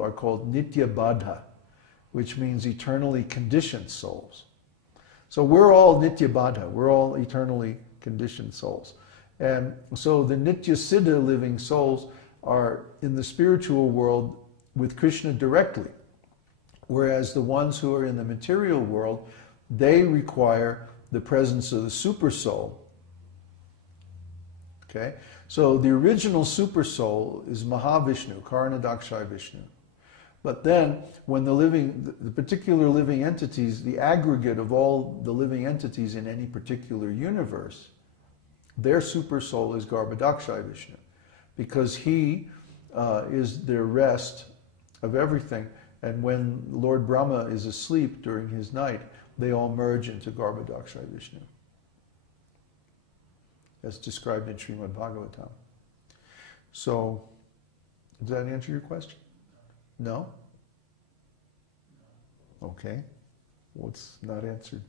are called Nitya Baddha, which means eternally conditioned souls. So we're all Nitya Baddha, we're all eternally conditioned souls. And so the Nitya Siddha living souls are in the spiritual world with Krishna directly, whereas the ones who are in the material world, they require the presence of the super soul. Okay? So the original super soul is Mahavishnu, Karanadakshay Vishnu. But then, when the particular living entities, the aggregate of all the living entities in any particular universe, their super soul is Garbhadakshay Vishnu, because he is their rest of everything. And when Lord Brahma is asleep during his night, they all merge into Garbhadakshay Vishnu, as described in Srimad Bhagavatam. So, does that answer your question? No? Okay. What's not answered?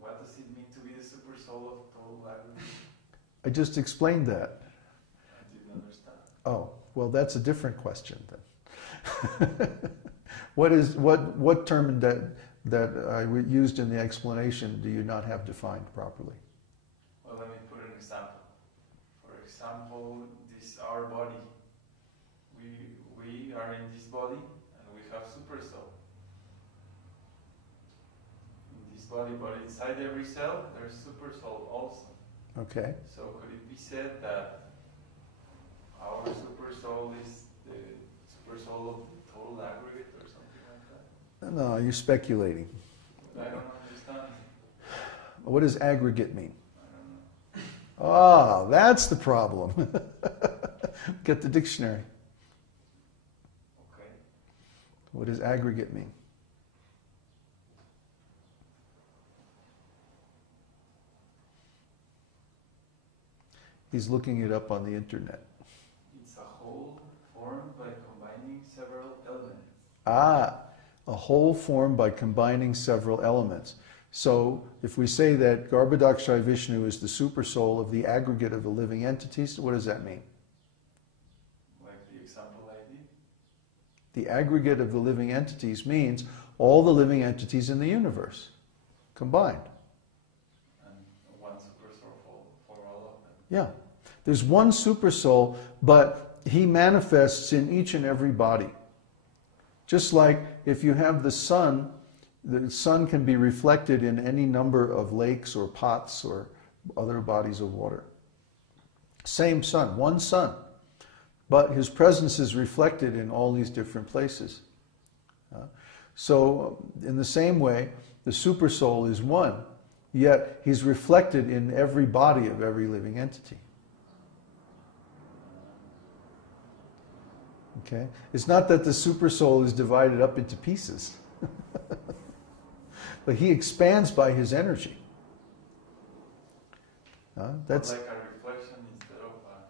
What does it mean to be the super soul of total aggregate? I just explained that. I didn't understand. Oh, well, that's a different question then. What term that I used in the explanation do you not have defined properly? Well, let me put an example. For example, this our body. We are in this body and we have super soul. In this body, but inside every cell, there's super soul also. Okay. So could it be said that our super soul is the super soul of total aggregate or something like that? No, you're speculating. I don't understand. What does aggregate mean? I don't know. Ah, that's the problem. Get the dictionary. Okay. What does aggregate mean? He's looking it up on the internet. It's a whole formed by combining several elements. Ah, a whole formed by combining several elements. So, if we say that Garbhadakshay Vishnu is the super soul of the aggregate of the living entities, what does that mean? Like the example I did? The aggregate of the living entities means all the living entities in the universe combined. And one super soul for all of them. Yeah. There's one super soul, but he manifests in each and every body. Just like if you have the sun can be reflected in any number of lakes or pots or other bodies of water. Same sun, one sun. But his presence is reflected in all these different places. So in the same way, the super soul is one, yet he's reflected in every body of every living entity. Okay? It's not that the super soul is divided up into pieces. But he expands by his energy. That's like a reflection instead of a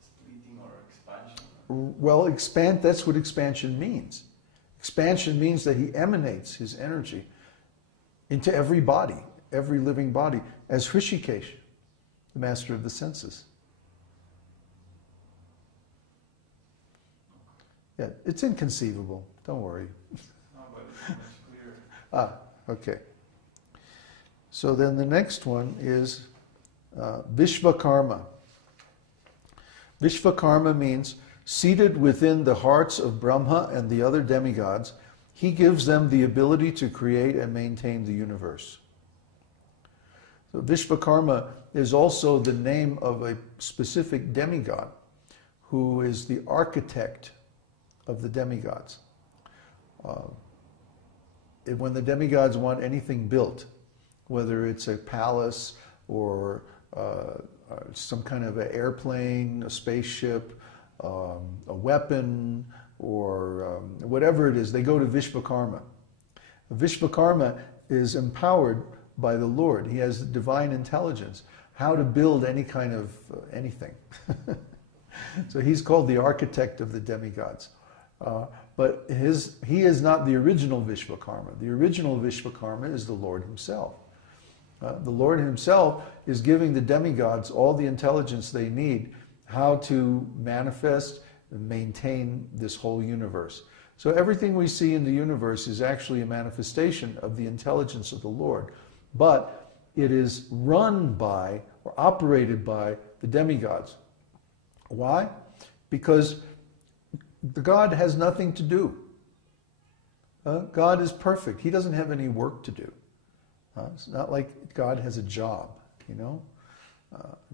splitting or expansion. Well, that's what expansion means. Expansion means that he emanates his energy into every body, every living body, as Hrishikesh, the master of the senses. Yeah, it's inconceivable. Don't worry. No, but it's much clearer. Okay. So then the next one is Vishvakarma. Vishvakarma means seated within the hearts of Brahma and the other demigods, he gives them the ability to create and maintain the universe. So Vishvakarma is also the name of a specific demigod who is the architect of the demigods. When the demigods want anything built, whether it's a palace or some kind of an airplane, a spaceship, a weapon, or whatever it is, they go to Vishvakarma. Vishvakarma is empowered by the Lord. He has divine intelligence, how to build any kind of anything. So he's called the architect of the demigods. But he is not the original Vishvakarma. The original Vishvakarma is the Lord himself. The Lord himself is giving the demigods all the intelligence they need, how to manifest maintain this whole universe. So everything we see in the universe is actually a manifestation of the intelligence of the Lord. But it is run by or operated by the demigods. Why? Because the God has nothing to do. God is perfect. He doesn't have any work to do. It's not like God has a job, you know.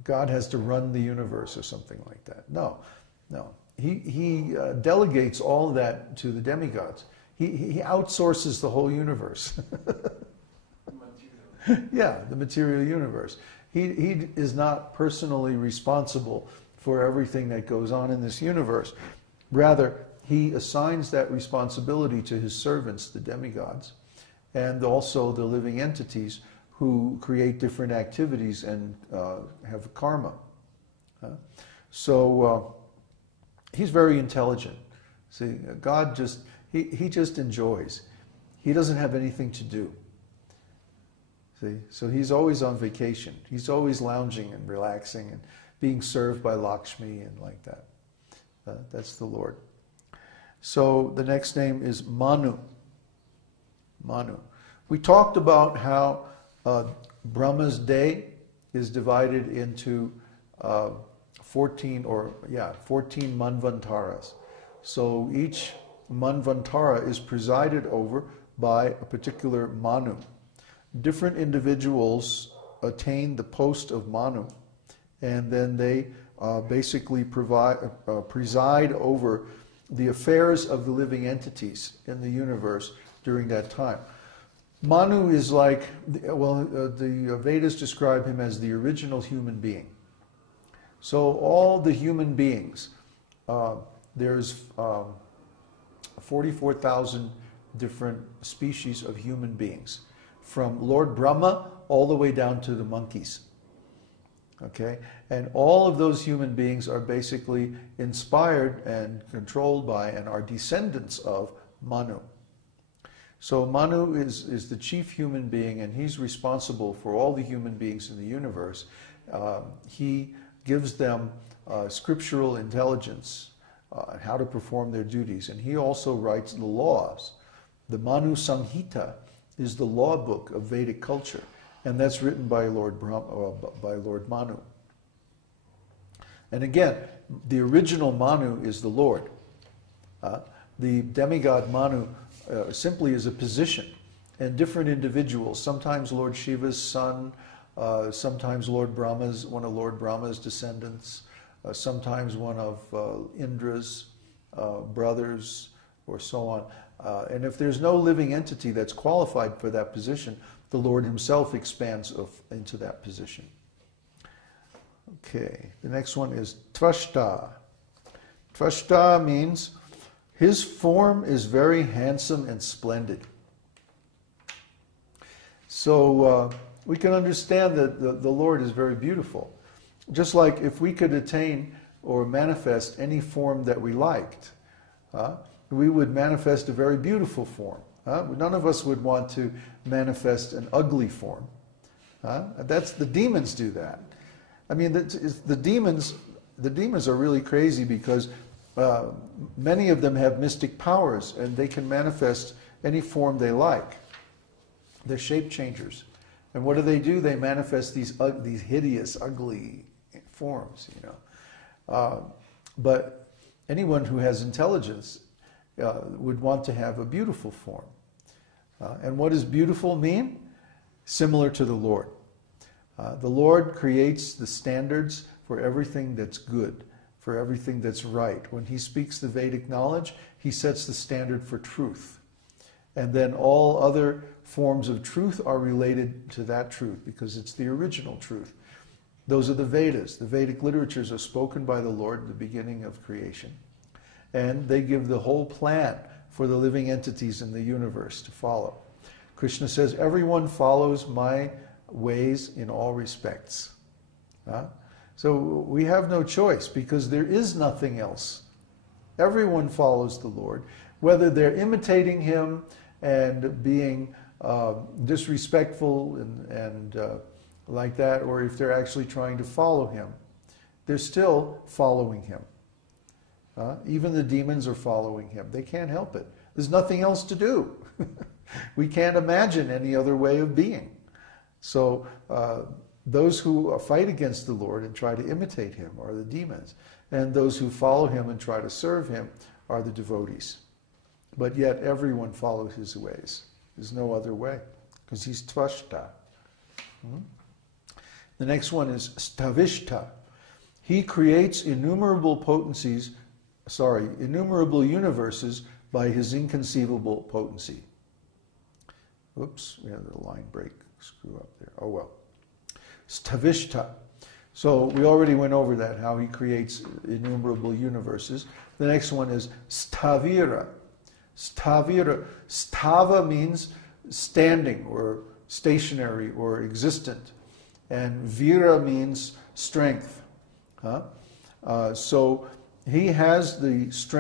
God has to run the universe or something like that. No. He delegates all that to the demigods. He outsources the whole universe. Yeah, the material universe. He is not personally responsible for everything that goes on in this universe. Rather, he assigns that responsibility to his servants, the demigods, and also the living entities who create different activities and have karma. So he's very intelligent. See, God just, he just enjoys. He doesn't have anything to do. See, so he's always on vacation. He's always lounging and relaxing and being served by Lakshmi and like that. That's the Lord. So the next name is Manu. Manu. We talked about how Brahma's day is divided into 14 manvantaras. So each manvantara is presided over by a particular Manu. Different individuals attain the post of Manu, and then they basically preside over the affairs of the living entities in the universe during that time. Manu is like, the Vedas describe him as the original human being. So all the human beings, there's 44,000 different species of human beings, from Lord Brahma all the way down to the monkeys. Okay? And all of those human beings are basically inspired and controlled by and are descendants of Manu. So Manu is the chief human being, and he's responsible for all the human beings in the universe. He gives them scriptural intelligence on how to perform their duties, and he also writes the laws. The Manu Samhita is the law book of Vedic culture, and that's written by Lord Manu. And again, the original Manu is the Lord. The demigod Manu simply is a position, and different individuals, sometimes Lord Shiva's son, sometimes one of Lord Brahma's descendants, sometimes one of Indra's brothers, or so on. And if there's no living entity that's qualified for that position, the Lord himself expands into that position. Okay, the next one is Tvashta. Tvashta means his form is very handsome and splendid. So we can understand that the Lord is very beautiful. Just like if we could attain or manifest any form that we liked, we would manifest a very beautiful form. None of us would want to manifest an ugly form. That's the demons do that. I mean, the demons are really crazy because many of them have mystic powers, and they can manifest any form they like. They're shape changers, and what do? They manifest these hideous, ugly forms, you know. But anyone who has intelligence would want to have a beautiful form. And what does beautiful mean? Similar to the Lord. The Lord creates the standards for everything that's good, for everything that's right. When he speaks the Vedic knowledge, he sets the standard for truth. And then all other forms of truth are related to that truth because it's the original truth. Those are the Vedas. The Vedic literatures are spoken by the Lord at the beginning of creation. And they give the whole plan for the living entities in the universe to follow. Krishna says, everyone follows my ways in all respects. So we have no choice because there is nothing else. Everyone follows the Lord, whether they're imitating him and being disrespectful and like that, or if they're actually trying to follow him. They're still following him. Even the demons are following him. They can't help it. There's nothing else to do. We can't imagine any other way of being. So those who fight against the Lord and try to imitate him are the demons. And those who follow him and try to serve him are the devotees. But yet everyone follows his ways. There's no other way, because he's Tvashta. The next one is Stavishta. He creates innumerable universes by his inconceivable potency. Oops, we had a line break, screw up there. Oh well. Stavishta. So we already went over that, how he creates innumerable universes. The next one is Stavira. Stavira. Stava means standing or stationary or existent. And Vira means strength. So he has the strength